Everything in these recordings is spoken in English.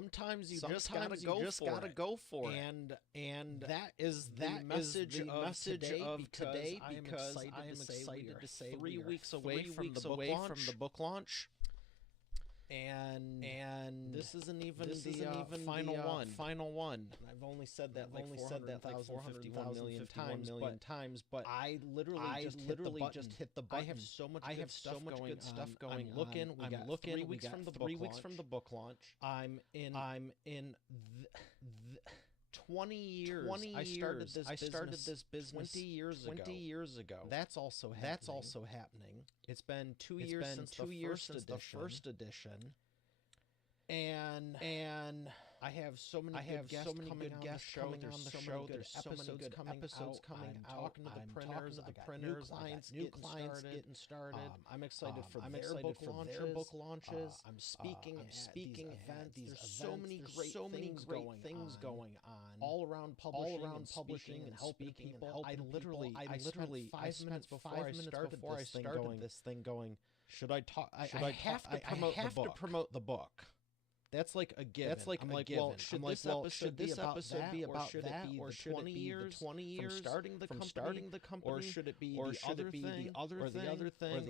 sometimes you just gotta go for it. And that is the message of today, because I am excited to say 3 weeks away from the book launch. And this isn't even the final one. I've only said that like 451 million times, but I literally just hit the button. I have so much good stuff going on. I'm looking. 3 weeks from the book launch. I'm in 20 years. I started this business 20 years ago. That's also happening. It's been 2 years since the first edition. And I have so many good guests coming on the show. There's so many good episodes coming out. Talking to the printers. I got new clients getting started. I'm excited for their book launches. I'm speaking at events. There's so many great things going on all around publishing and helping people. I literally spent 5 minutes before I started this thing going, should I talk? I have to promote the book. That's like a given. Well, should this episode be about that, or should it be the 20 years from starting the company, or should it be the other thing?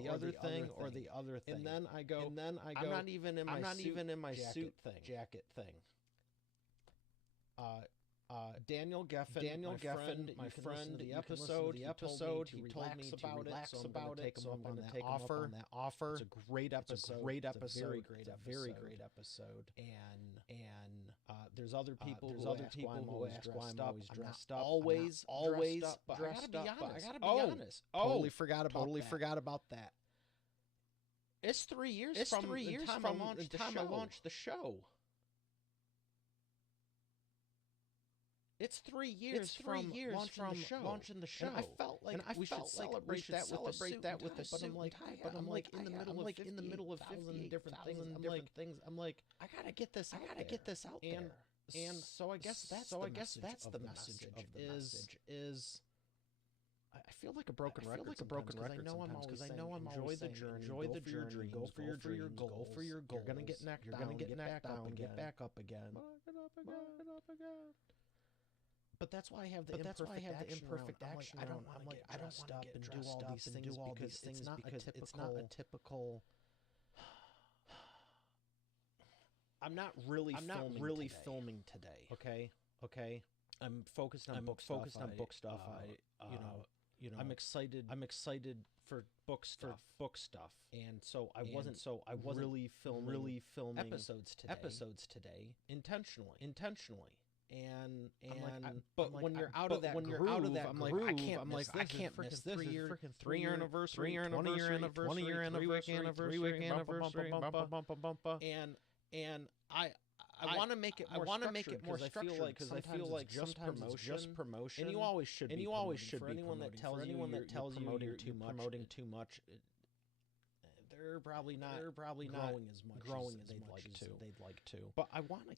And then I go, I'm not even in my suit jacket thing. Daniel Geffen, my friend, the episode, he told me to relax about it, so I'm going to take him up on that offer. It's a great episode. It's a very great episode. And there's other people who ask why I'm always dressed up. Always dressed up, but I gotta be honest. Totally forgot about that. It's 3 years from the time I launched the show. It's 3 years from launching the show. And I felt like we should celebrate that with a suit. But I'm like in the middle of 50 different things. I'm like, I gotta get this out there. And so I guess that's the message of the message is. I feel like a broken record because I know I'm always enjoy the journey, go for your dreams, go for your goals. You're gonna get knocked down, get back up again. But that's why I have the imperfect action. I don't want to get dressed up and do all these things because it's not a typical. I'm not really filming today. Okay. I'm focused on book stuff. I'm excited for book stuff. And so I wasn't really filming episodes today intentionally. But when you're out of that groove, I'm like, I can't miss this. 3-year anniversary, 20-year anniversary, 3-week anniversary, and I want to make it more structured because I feel like sometimes it's just promotion, and you always should be. For anyone that tells you you're promoting too much, they're probably not growing as they'd like to. But I want to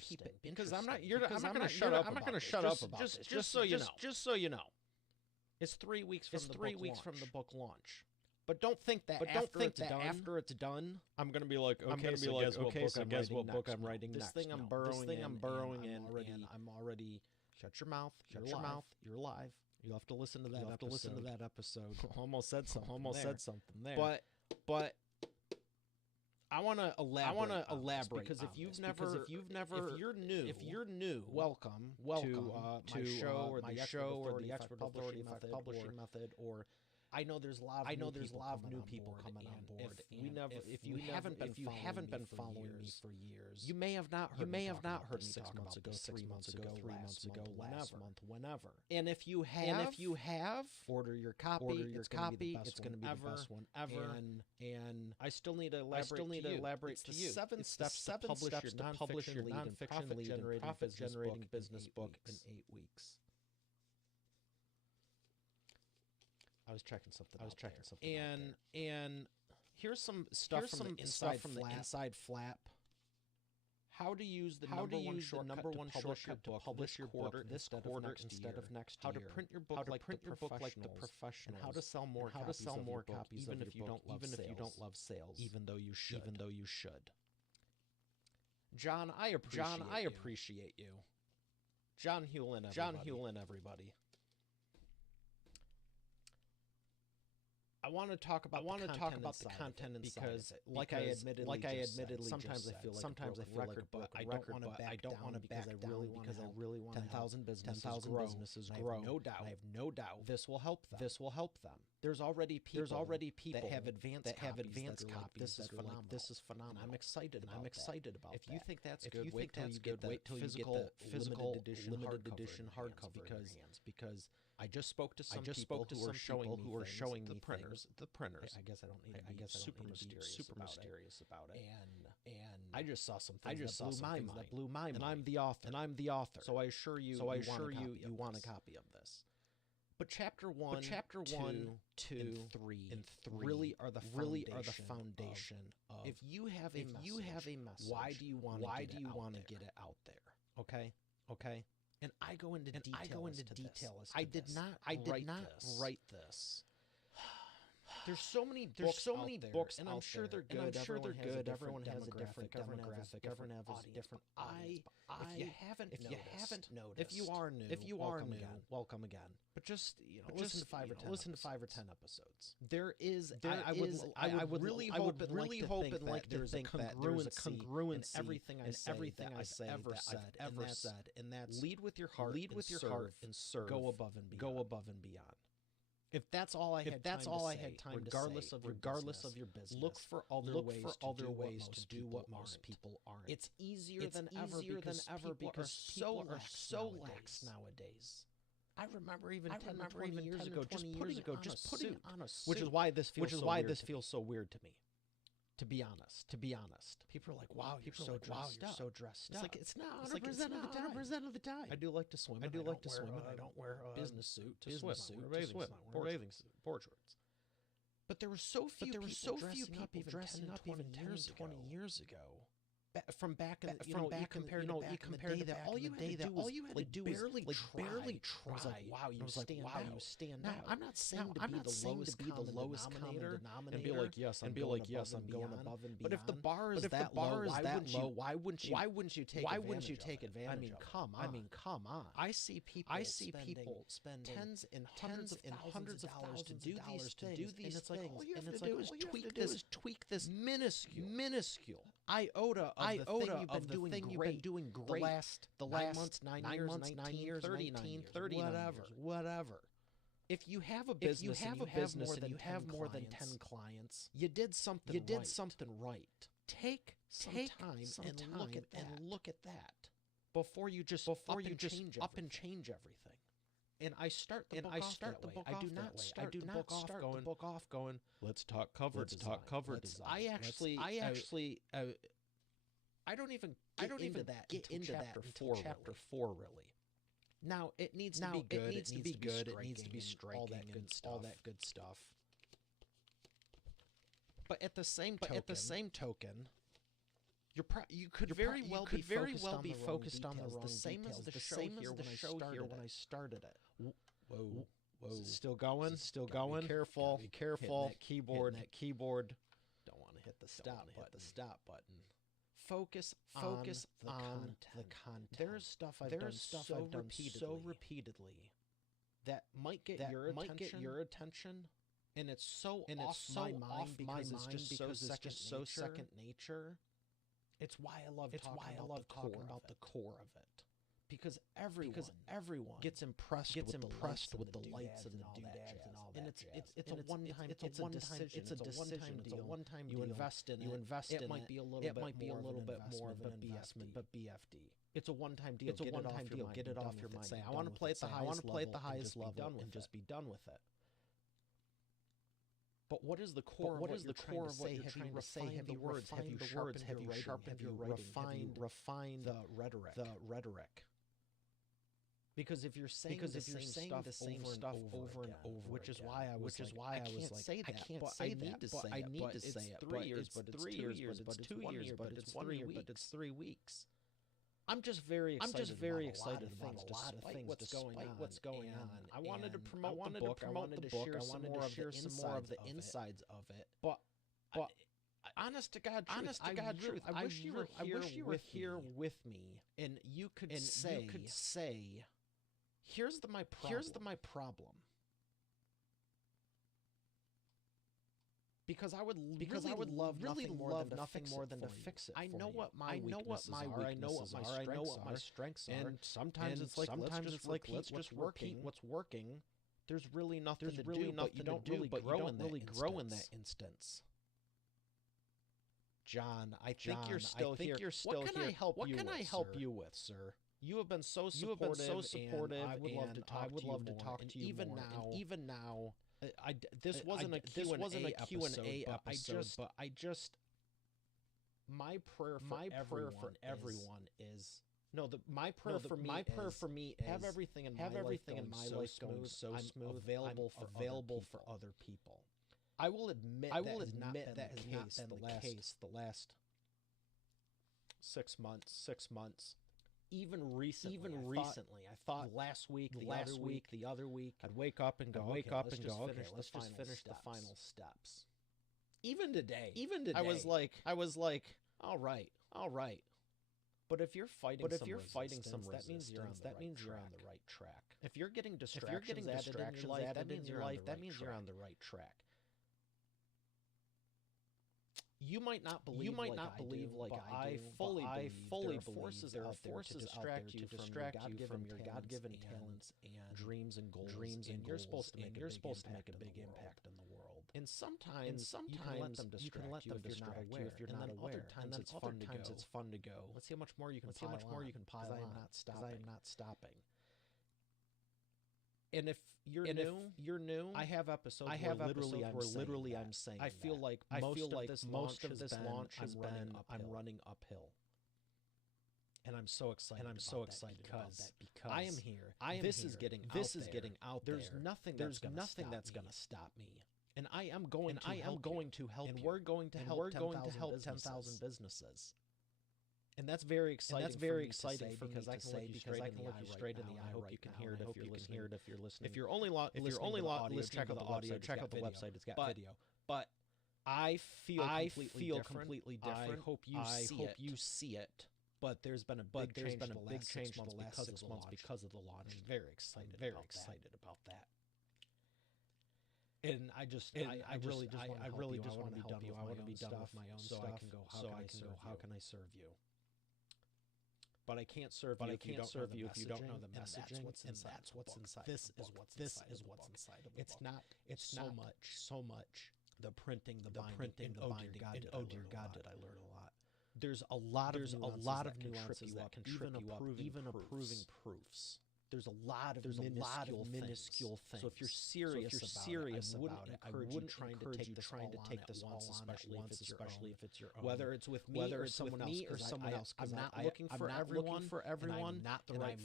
keep it because I'm not going to shut up about this. Just so you know, it's 3 weeks from the book launch. But don't think that after it's done, I'm going to be like, guess what book I'm writing next. This thing I'm burrowing in, and I'm already. Shut your mouth. You're live. You'll have to listen to that episode. Almost said something there. But I want to elaborate because if you're new, welcome to my show or the Expert Authority Publishing Method, or I know there's a lot of new people coming on board. If you haven't been following me for years, you may have not heard me talk about this 6 months ago, 3 months ago, last month, whenever. And if you have, order your copy. It's going to be the best one ever. And I still need to elaborate to you. It's the seven steps to publish your nonfiction profit-generating business book in 8 weeks. I was checking something. And here's some stuff from the inside flap. How to use the number one shortcut to publish your book this quarter instead of next year. How to print your book like the professionals. And how to sell more copies even if you don't love sales. Even though you should. John, I appreciate you. John Hewlin, everybody. I want to talk about the content because, like I admittedly, sometimes I feel like I don't want to back down because I really want 10,000 businesses grow. I have no doubt this will help them. There's already people that have advanced copies. This is phenomenal. I'm excited about that. If you think that's good, wait till you get the physical limited edition hardcover because I just spoke to some people who are showing me the printers. I guess I don't need to be super mysterious about it. And I just saw some things that blew my mind. And I'm the author. So I assure you you want a copy of this. But chapter 1, 2, and 3 really are the foundation of if you have a message, why do you want to get it out there? Okay? And I go into detail as to this. I did not write this. There's so many books, and I'm sure they're good. Everyone has a different demographic. Everyone has a different audience. If you are new, welcome again. But just listen to 5 or 10 episodes. I would really hope and like to think that there's a congruency in everything I say ever said, and that's lead with your heart and serve. Go above and beyond. If that's all I had time to say, regardless of your business, look for other ways to do what most people aren't. It's easier than ever because people are so lax nowadays. I remember even 10 years ago, just putting on a suit, which is why this feels so weird to me. To be honest, people are like, "Wow, you're so dressed up." It's not 100% of the time. I do like to swim. I don't wear a business suit to swim. Or bathing suit, board shorts. But there were so few people dressing up even 10, 20 years ago. From back in you compared to that, all you had to do was barely try. I was like, wow, you stand out. I'm not saying to be the lowest common denominator and be like, yes, I'm going above and beyond. But if the bar is that low, why wouldn't you take advantage? I mean, come on. I see people spending tens and hundreds of dollars to do these things, and all you have to do is tweak this minuscule iota of the thing you've been doing great the last months, 9 years, 30 whatever. If you have a business and you have more than 10 clients, you did something right. Take some time and look at that before you just up and change everything. And I start the book off. I do not start the book off going, let's talk cover design. I don't even get into that until chapter 4 really. Now it needs to be good. It needs to be striking. All that good stuff. But at the same token, you could very well be focused on the wrong details. The same as the show here when I started it. Whoa. Still going. Be careful. Hitting that keyboard. Don't want to hit the stop button. Focus on the content. There's stuff I've done so repeatedly that might get your attention, and it's so off my mind because it's so second nature. It's why I love talking about the core of it. Because everyone gets impressed with the lights and the doodads and all that. And it's a one-time decision. It's a one-time deal. You invest in it. It might be a little bit more of an investment, but BFD. It's a one-time deal. Get it off your mind. Say, I want to play at the highest level and just be done with it. But what is the core of what you're trying to say? Have you refined the words? Have you sharpened your writing? Have you refined the rhetoric? Because if you're saying the same stuff over and over, which is why I was like, I can't say that, I need to say it. But it's 3 years, but it's 2 years, but it's 1 year, but it's 3 weeks. I'm just very excited about a lot of things despite what's going on. I wanted to promote the book. I wanted to share some more of the insides of it. But honest to God truth. I wish you were here with me, and you could say, here's my problem. Because I would love nothing more than to fix it. I know what my weaknesses are. I know what my strengths are. And sometimes it's like let's just repeat what's working. There's really nothing to do, but you don't really grow in that instance. John, I think you're still here. What can I help you with, sir? You have been so supportive. And I would love to talk to you more. And even now. This wasn't a Q&A episode, but I just my prayer for everyone is my prayer for me is have everything in my life going so smooth, available for other people. I will admit that has not been the case the last 6 months. Even recently, I thought last week, the other week, I'd wake up and go, let's just finish the final steps. Even today, I was like, all right. But if you're fighting some resistance, that means you're on the right track. If you're getting distractions added in your life, that means you're on the right track. You might not believe like I fully believe there are forces out there to distract you from your God-given talents and dreams and goals. And you're supposed to make a big impact in the world. And sometimes you can let them distract you if you're not aware. Other times it's fun to go. Let's see how much more you can pile on. Because I am not stopping. And if you're new, I have episodes where literally I'm saying I feel like most of this launch has been I'm running uphill. And I'm so excited about that because I am here. This is getting out there. There's nothing that's going to stop me. And I am going to help you. And we're going to help 10,000 businesses. And that's very exciting. For me to say because I can look you straight in the eye. I hope you can hear it if you're listening. If you're only listening, check out the audio. Check out the website. It's got video. But I feel completely different. I hope you see it. But there's been a big change in the last 6 months because of the launch. I'm very excited about that. And I really just want to help you. I want to be done with my own stuff. So I can go. How can I serve you? But I can't serve you if you don't know the messaging. And that's what's inside. This is what's inside of the book. It's so much the printing, the binding. Oh dear God, did I learn a lot. There's a lot of nuances that can trip you up, even approving proofs. There's a lot of minuscule things. So if you're serious about it, I wouldn't encourage you trying to take this all on at once, especially if it's your own. Whether it's with me or someone else. I'm not looking for everyone. I'm not the right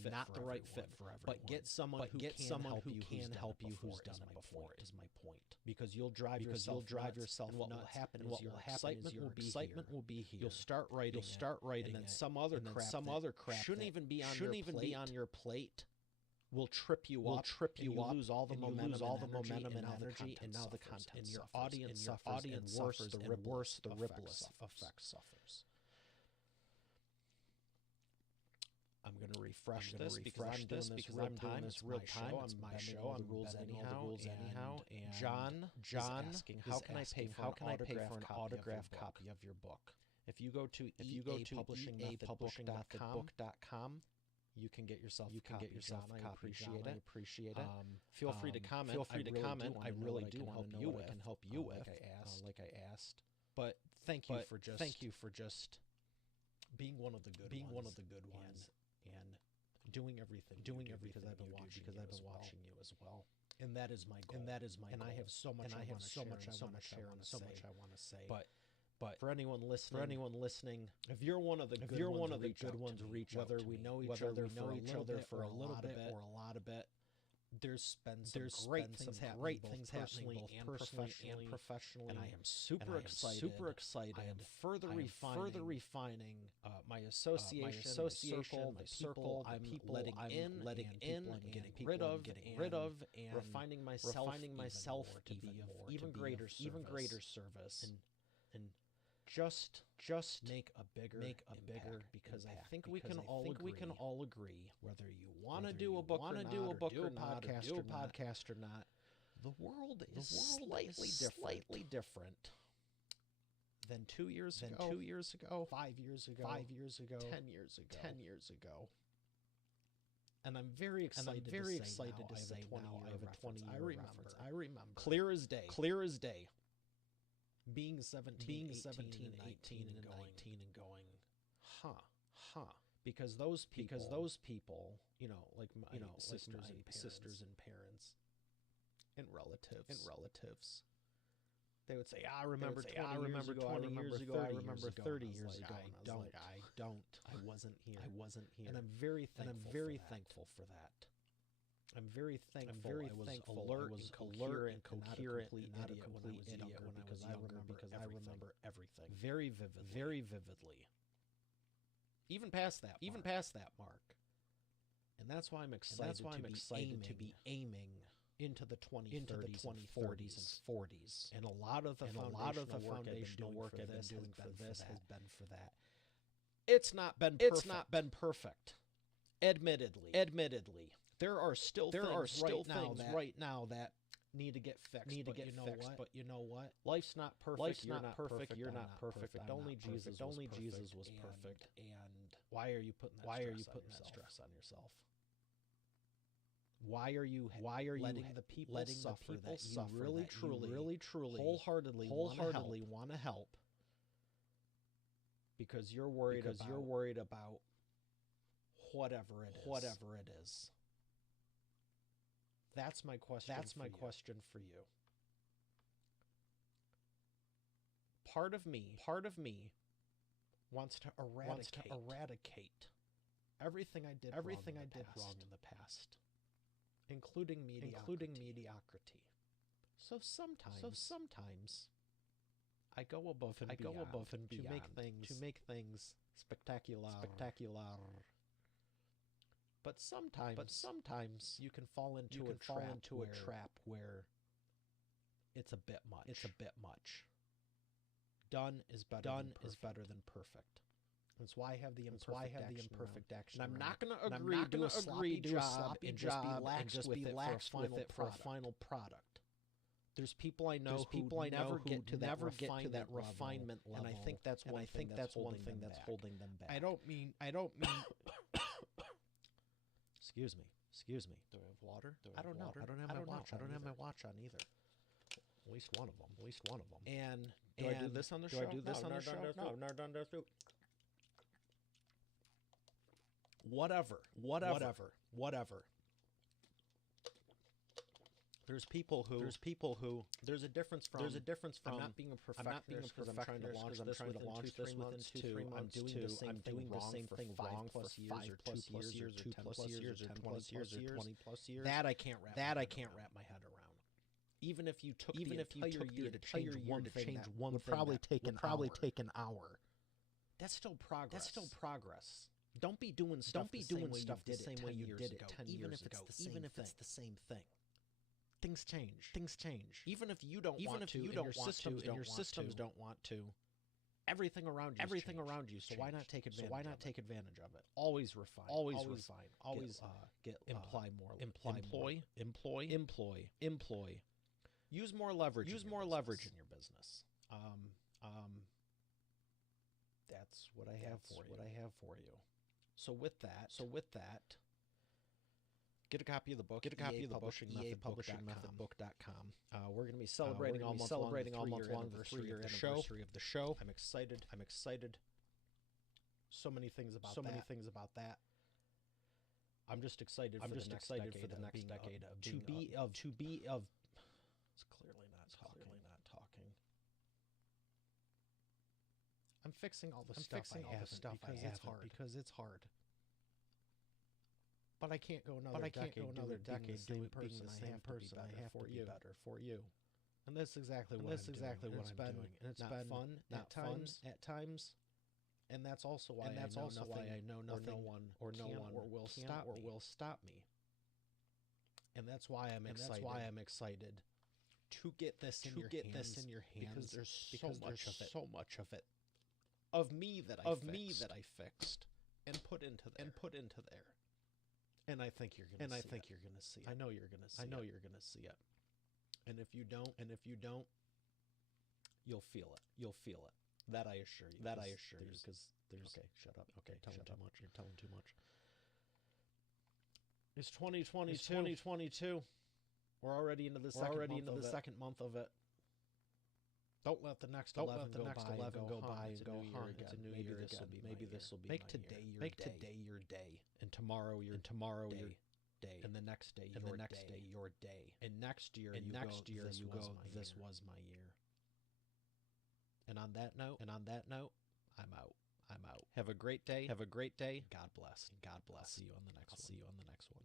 fit for everyone. But get someone who can help you who's done it before. Is my point. Because you'll drive yourself. And what will happen is your excitement will be here. You'll start writing, and then some other crap shouldn't even be on your plate. Will trip you up. You lose all the momentum and energy, and now the content and your audience suffers, and worse the ripple effect suffers. I'm going to refresh this because I'm doing this real time. It's my show. I'm bending all the rules anyhow. And John is asking, how can I pay for an autographed copy of your book? If you go to eapublishingmethod.com, you can get yourself a copy. I appreciate it. Feel free to comment. I really do want to know what I can help you with. Like I asked. But thank you for just being one of the good ones and doing everything because I've been watching you as well. And that is my goal. And I have so much I want to share and so much I want to say. But for anyone listening, if you're one of the good ones, reach out. Whether we know each other for a little bit or a lot of it, there's been some great things happening both personally and professionally. And I am super excited. I am further refining my association, my circle, I'm letting in, and getting rid of, and refining myself to be of even greater service. And just make a bigger because I think we can all agree whether you want to do a book or not, or do a podcast or not, the world is slightly different than 2 years ago, 5 years ago, 10 years ago. And I'm very excited to say now I have a 20-year reference. I remember. Clear as day. Being 17, 18, and 19 and going, because those people, like my sisters and parents and relatives, they would say, I remember 20 years ago, I remember 30 years ago. I don't. I wasn't here. And I'm very thankful for that. I'm very thankful. I was alert and coherent and not a complete idiot when I was younger, because I remember everything very vividly. Even past that mark. And that's why I'm excited to be aiming into the 2030s and 40s. And a lot of the foundational work I've been doing for this has been for that. It's not been perfect. Admittedly. There are still things right now that need to get fixed. But you know what? Life's not perfect. You're not perfect. Only Jesus was perfect. And why are you putting that stress on yourself? Why are you letting the people suffer that you really truly wholeheartedly want to help? Because you're worried about whatever it is. That's my question for you. Part of me wants to eradicate everything I did wrong in the past, including mediocrity. So sometimes I go above and beyond to make things spectacular. But sometimes you can fall into a trap where it's a bit much. Done is better than perfect. That's why I have the imperfect action. And I'm not going to agree to a sloppy job and just be lax with it for a final product. There's people I know who never get to that refinement level, and I think that's one thing that's holding them back. I don't mean. Excuse me. Do I have water? I don't know. I don't have my watch on either. At least one of them. And do I do this on the show? No. Whatever. There's a difference from I'm not being a perfectionist because I'm trying to launch this within 2-3 months. I'm doing the same thing wrong for 5+ years or 2+ years or 20+ years. That I can't wrap my head around. Even if you took the entire year to change one thing, would probably take an hour. That's still progress. Don't be doing stuff the same way you did it 10 years ago, even if it's the same thing. Things change. Even if you don't want to, and your systems don't want to, everything around you. So why not take advantage of it? Always refine. Always employ more. Employ. Use more leverage in your business. That's what I have for you. So with that, get a copy of the book. EAPublishingMethodBook.com. We're going to be celebrating all month long the 3-year anniversary of the show. I'm excited. So many things about that. I'm just excited for the next decade of to be of. It's clearly not talking. I'm fixing all the stuff I have because it's hard. But I can't go another decade doing the same person. I have to be better for you. And that's exactly what I'm doing. And it's been fun at times. And that's also why I know nothing or no one will stop me. And that's why I'm excited to get this in your hands because there's so much of it. of me that I fixed and put into there. And I think you're gonna see it. I know you're gonna see it. And if you don't, you'll feel it. That I assure you. Because there's okay, shut up. Okay, telling too much. You're telling too much. It's 2022. We're already into the second month of it. Don't let the next 11 go by and go, it's a new year again. Maybe this will be. Make today your day, and tomorrow your day, and the next day your day, and next year this was my year. And on that note, I'm out. Have a great day. God bless. I'll see you on the next one.